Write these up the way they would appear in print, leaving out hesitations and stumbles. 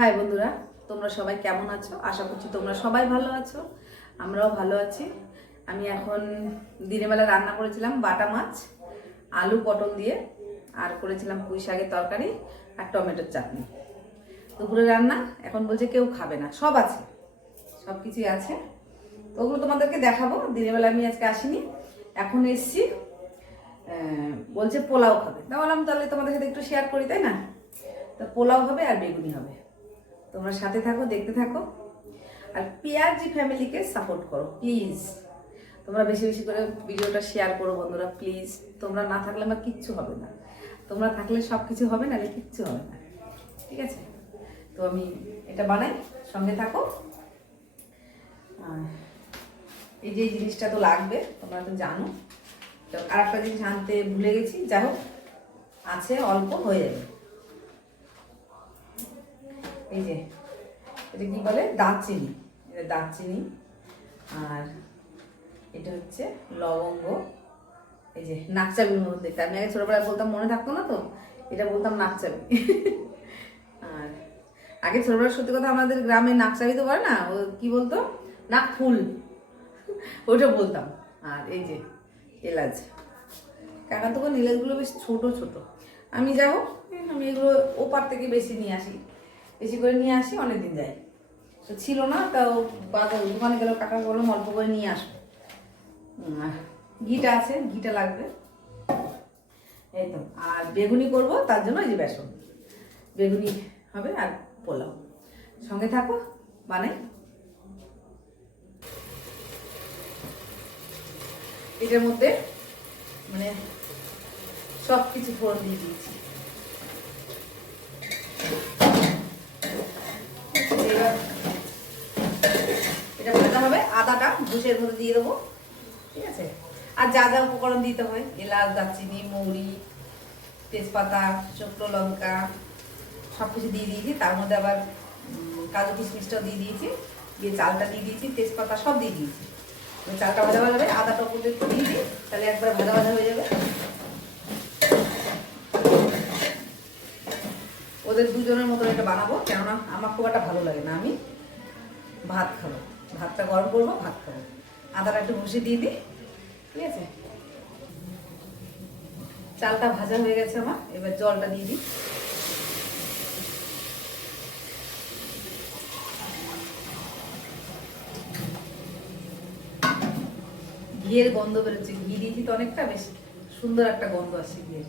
High বন্ধুরা, তোমরা সবাই কেমন আছো? আশা করছি তোমরা সবাই ভালো আছো, আমরাও ভালো আছি। আমি এখন দিনের বেলা রান্না করেছিলাম বাটা মাছ, আলু পটল দিয়ে, আর করেছিলাম পুঁই শাকের তরকারি আর টমেটোর চাটনি। দুপুরে রান্না এখন বলছে কেউ খাবে না, সব আছে, সব কিছুই আছে। তো ওগুলো তোমাদেরকে দেখাবো। দিনের বেলা আমি আজকে আসিনি, এখন এসছি। বলছে পোলাও খাবে, তা বললাম তাহলে তোমাদের সাথে একটু শেয়ার করি, তাই না? তো পোলাও হবে আর বেগুনি হবে। তোমরা সাথে থাকো, দেখতে থাকো। আর পিয়াজি ফ্যামিলিকে সাপোর্ট করো প্লিজ। তোমরা বেশি বেশি করে ভিডিওটা শেয়ার করো বন্ধুরা, প্লিজ। তোমরা না থাকলে আমার কিচ্ছু হবে না, তোমরা থাকলে সব কিছু হবে, নাহলে কিচ্ছু হবে না, ঠিক আছে? তো আমি এটা বানাই, সঙ্গে থাকো। এই যে জিনিসটা তো লাগবে, তোমরা তো জানো। তো আর একটা জিনিস আনতে ভুলে গেছি, যাই হোক আছে, অল্প হয়ে যাবে। এই যে এটা কি বলে, দারচিনি, এটা দারচিনি। আর এটা হচ্ছে লবঙ্গ। এই যে নাকচাবির মতো দেখতে, আমি আগে ছোটবেলায় বলতাম, মনে থাকতো না তো, এটা বলতাম নাকচাবি। আর আগে ছোটবেলায় সত্যি কথা, আমাদের গ্রামে নাকচাবি তো বলে না, ও কি বলতো, নাক ফুল, ওটা বলতাম। আর এই যে এলাচ, কাকা তখন এলাচগুলো বেশ ছোট ছোট। আমি যাবো, আমি এগুলো ওপার থেকে বেশি নিয়ে আসি, বেশি করে নিয়ে আসি, অনেকদিন যায়। তো ছিল না, তাও বাজার দোকানে গেলেও কাকা বললাম অল্প করে নিয়ে আসো। ঘিটা আছে, ঘিটা লাগবে, এই তো। আর বেগুনি করব, তার জন্য এই যে বেসন, বেগুনি হবে আর পোলাও। সঙ্গে থাকো, বানাই। এটার মধ্যে মানে সব কিছু ফোড়ন দিয়ে দিয়েছি। এটা করতে হবে, আদাটা ভুষের মধ্যে দিয়ে দেবো, ঠিক আছে? আর যা যা উপকরণ দিতে হয়, এলাচ, দারচিনি, মৌরি, তেজপাতা, শুকনো লঙ্কা, সব কিছু দিয়ে দিয়েছি। তার মধ্যে আবার কাজু কিশমিশটাও দিয়ে দিয়েছি, দিয়ে চালটা দিয়ে দিয়েছি, তেজপাতা সব দিয়ে দিয়েছি। চালটা ভাজা ভাজা হবে, আদাটা উপর দিয়ে দিয়ে দিই, তাহলে একবার ভাজা ভাজা হয়ে যাবে। ওদের দুজনের মতো এটা বানাবো, কেননা আমার খুব একটা ভালো লাগে না, আমি ভাত খাবো, ভাতটা গরম করবো, ভাত খাবো। আদাটা একটু ঘষে দিয়ে দিই, ঠিক আছে? চালটা ভাজা হয়ে গেছে আমার, এবার জলটা দিয়ে দিই। ঘিয়ের গন্ধ বেরোচ্ছে, ঘি দিয়েছি তো অনেকটা, বেশ সুন্দর একটা গন্ধ আসছে ঘিয়ের।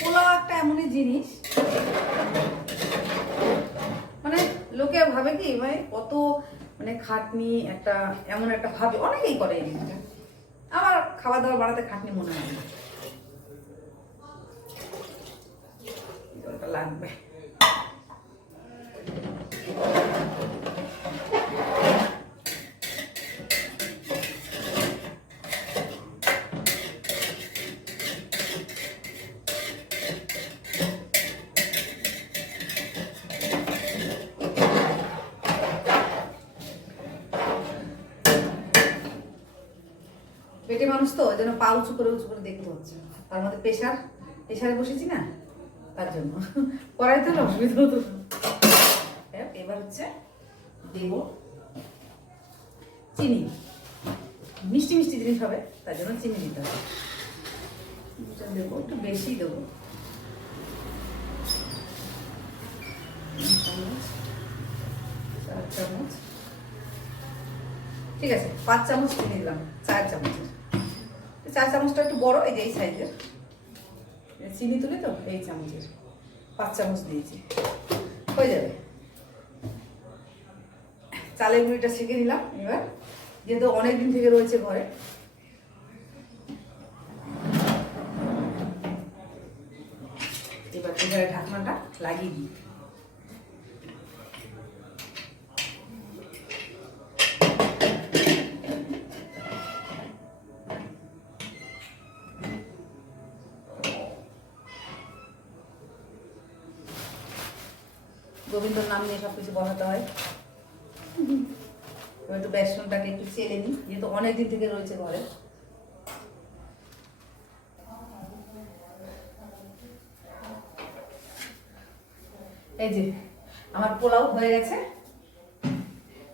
পোলাও একটা এমনই জিনিস, মানে লোকে ভাবে কি, মানে কত মানে খাটনি, একটা এমন একটা ভাবে, অনেকেই করে এই জিনিসটা। আমার খাবার দাবার বানাতে খাটনি মনে হয় না, লাগবে। পেটে মানুষ তো, ওই জন্য পা উঁচু করে উঁচু করে দেখতে হচ্ছে। তার মধ্যে প্রেশারে বসেছি না, তার জন্য করাই তো অসুবিধা হতো। এবার হচ্ছে দেব চিনি, মিষ্টি মিষ্টি জিনিস হবে, তার জন্য চিনি দিতে হবে। দেবো একটু বেশি, দেবো 4 চামচ, ঠিক আছে? 5 চামচ চিনি দিলাম, 4 চামচের। 4 চামচটা একটু বড়, এই যে এই সাইজের চিনি তুলে তো, এই চামচের 5 চামচ দিয়েছি, হয়ে যাবে। চালের গুঁড়িটা ছেঁকে নিলাম, এবার যেহেতু অনেকদিন থেকে রয়েছে ঘরে, এবার এবারে ঢাকনাটা লাগিয়ে দিই। গোবিন্দর নাম নিয়ে সব কিছু বসাতে হয়। এবার একটু বেসনটাকে একটু চেলে নিই, যেহেতু অনেকদিন থেকে রয়েছে ঘরে। এই যে আমার পোলাও হয়ে গেছে,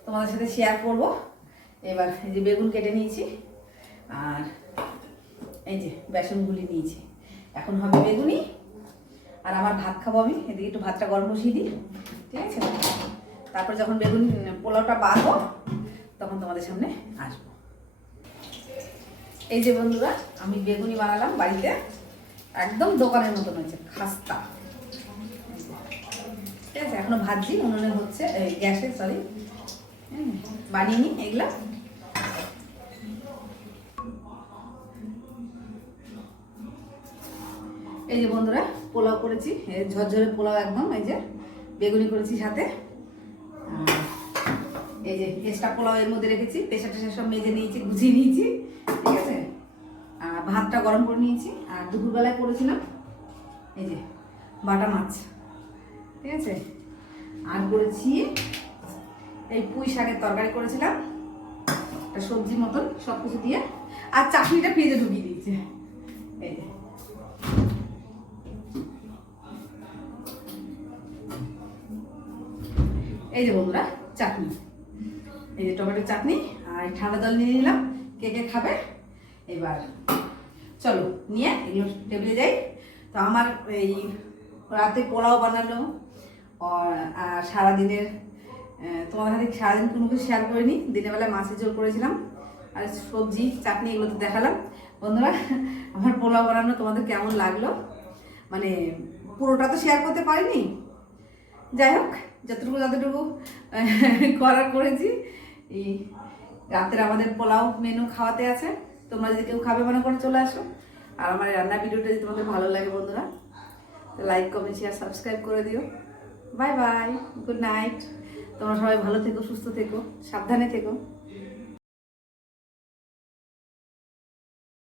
তোমাদের সাথে শেয়ার করব। এবার এই যে বেগুন কেটে নিয়েছি, আর এই যে বেসন গুলি নিয়েছি। এখন হবে বেগুনি, আর আমার ভাত খাবো আমি। এদিকে একটু ভাতটা গরম বসিয়ে দিই, ঠিক আছে? তারপর যখন বেগুন পোলাওটা বাড়বো তখন তোমাদের সামনে আসবো। এই যে বন্ধুরা, আমি বেগুনি বানালাম বাড়িতে, একদম দোকানের মতন হয়েছে, খাস্তা। ঠিক আছে, এখনো ভাজি উনুনে হচ্ছে, গ্যাসে, সরি, বানিয়ে নি এগুলা। এই যে বন্ধুরা, পোলাও করেছি, ঝরঝরে পোলাও একদম। এই যে বেগুনি করেছি সাথে, এই যে এক্সট্রা পোলাও এর মধ্যে রেখেছি, প্রেশার টেশার সব মেজে নিয়েছি, গুছিয়ে নিয়েছি, ঠিক আছে? আর ভাতটা গরম করে নিয়েছি। আর দুপুরবেলায় করেছিলাম এই যে বাটা মাছ, ঠিক আছে? আর করেছি এই পুঁই শাকের তরকারি করেছিলাম, একটা সবজি মতন সব কিছু দিয়ে। আর চাটনিটা ফ্রিজে ঢুকিয়ে দিয়েছে। এই যে এই যে বন্ধুরা চাটনি, এই যে টমেটোর চাটনি। আর ঠান্ডা জল নিয়ে নিলাম, কে কে খাবে। এবার চলো নিয়ে এগুলো টেবিলে যাই। তো আমার এই রাতে পোলাও বানালো, আর সারাদিনের তোমাদের সাথে সারাদিন কোনো কিছু শেয়ার করিনি। দিনের বেলায় মাছের ঝোল করেছিলাম, আর সবজি চাটনি এগুলো তো দেখালাম। বন্ধুরা, আমার পোলাও বানানো তোমাদের কেমন লাগলো? মানে পুরোটা তো শেয়ার করতে পারিনি, যাই হোক যতটুকু করার করেছি। এই রাতের আমাদের পোলাও মেনু খাওয়াতে আছে, তোমরা যদি কেউ খাবে মনে করে চলে আসো। আর আমার রান্নার ভিডিওটা যদি তোমাদের ভালো লাগে বন্ধুরা, তো লাইক, কমেন্ট, শেয়ার, সাবস্ক্রাইব করে দিও। Bye bye, good night. তোমরা সবাই ভালো থেকো, সুস্থ থেকো, সাবধানে থেকো।